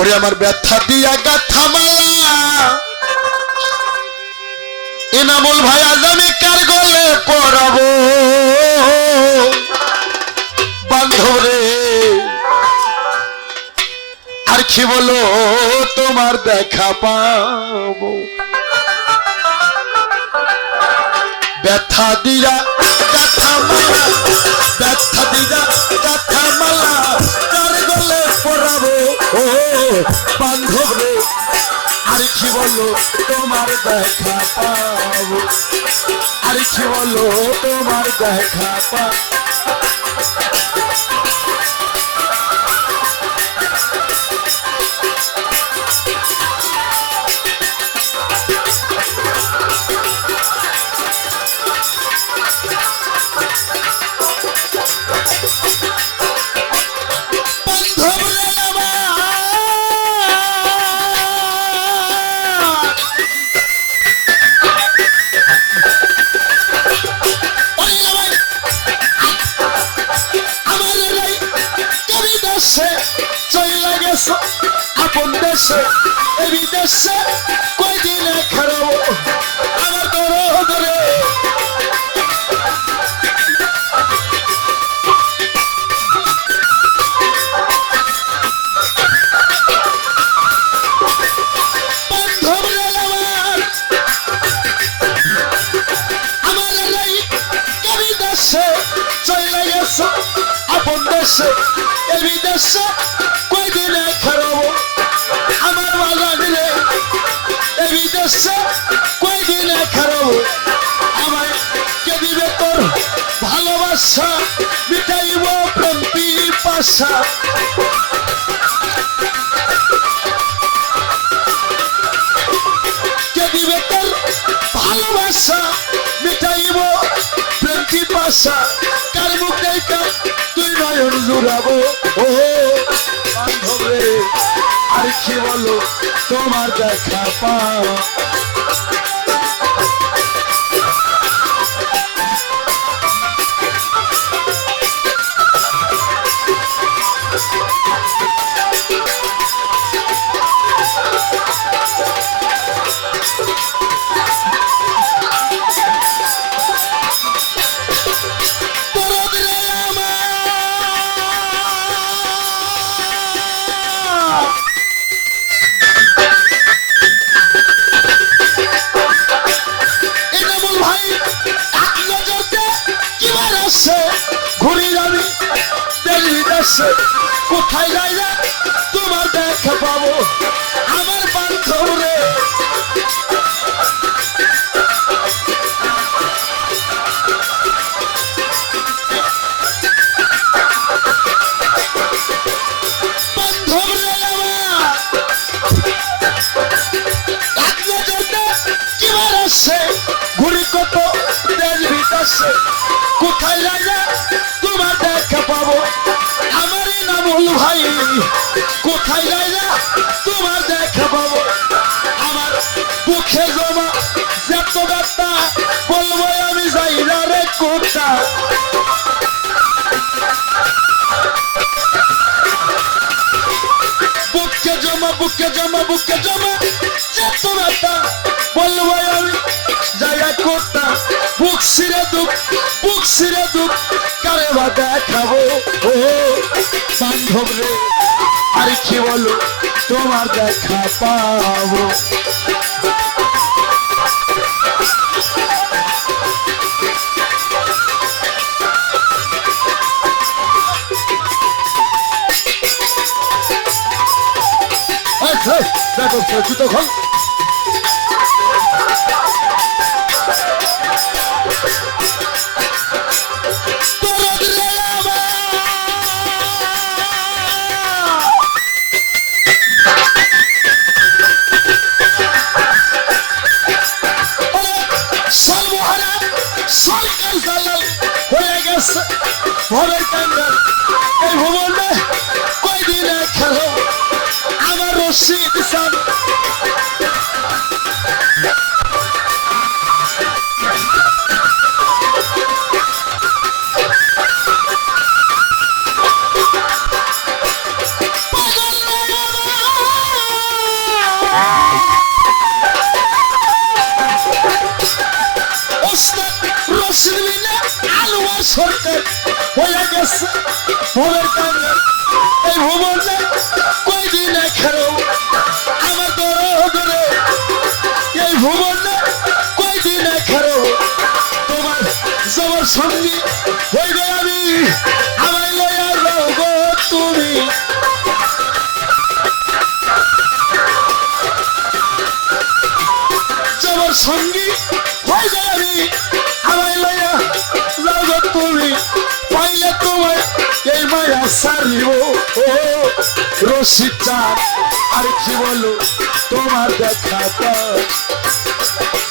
ওরে আমার ব্যথা দিয়া গাথা মালা। এনামুল ভাই, আজ আমি কার গলে পড়াবো বান্ধব রে, আর কি বলো, তোমার দেখা পাবো। ব্যথা দিয়া গাথা মালা, ব্যথা দিয়া গাথা মালা, কার গলে পড়াবো ও বান্ধব রে, আর কি বলল তোমার দেখা পাবো? আর কি বলল তোমার দেখা পা আপন দেশে এই বিদেশে কয়দিনে খারাপ, আমার দরদ রে বান্ধব রে আমার আমার লাই কবি দেশে চলে বিদেশে কয়দিনে খারাপ। আমার কে দিবে তোর ভালোবাসা, মিটাইব প্রেম পাশা। কে দিবে তোর ভালোবাসা, মিটাইব প্রেম পাশা। কার মুখ তুই নয়ন জুড়াবো? ও তোমার দেখা পাও। দেশে কোথায় যাই রে? তোমার দেখা পাবো। আমার বান্ধব রে। ঘুরি কত কোথায় যাই কোথায় যাই রে? তোমার দেখা পাবো। আমার বুকে জমা যত ব্যথা, বলব আমি যাই না রে কোথায়? বুকে জমা বুকে জমা বুকে জমা যত ব্যথা, বলব আমি জায়গা করতাম বুক সিরে দুঃখ, বুক সিরে দুঃখ, কারে বা দেখাবো? ও, বান্ধব রে। আর কি বলো? তোমার দেখা পাবো। আচ্ছা দেখো জুতো খোল। হয়ে গেছে। ভবের সরকার হয়ে গেছে। ভবের কাঙ্গাল এই ভুবনে কয়দিন খেলো আমার দরে এই ভুবনে কয়দিন খেলো তোমার সবার সঙ্গী গেল আমি। আমায় লয়া রগো তুমি। সঙ্গী হয়ে গেল সারিব, ও রশিদ চাঁদ আর কি বলো, তোমার দেখা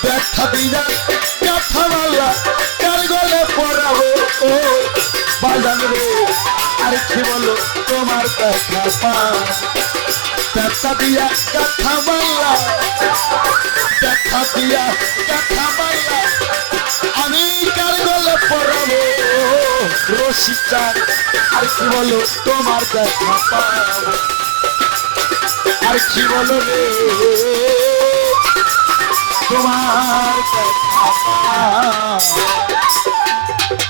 ব্যথা দিয়া ব্যথা মাল্লা কার গলে পড়াবো? ও বাজান রে, আর কি বলো, তোমার ব্যথা পা ব্যথা দিয়া ব্যথা মাল্লা ব্যথা দিয়া ব্যথা মাল্লা আমি কার গলে পড়াবো রসিকা আর কি বলো তোমার দেখা পাবো? আর কি বলো রে? তোমার কথা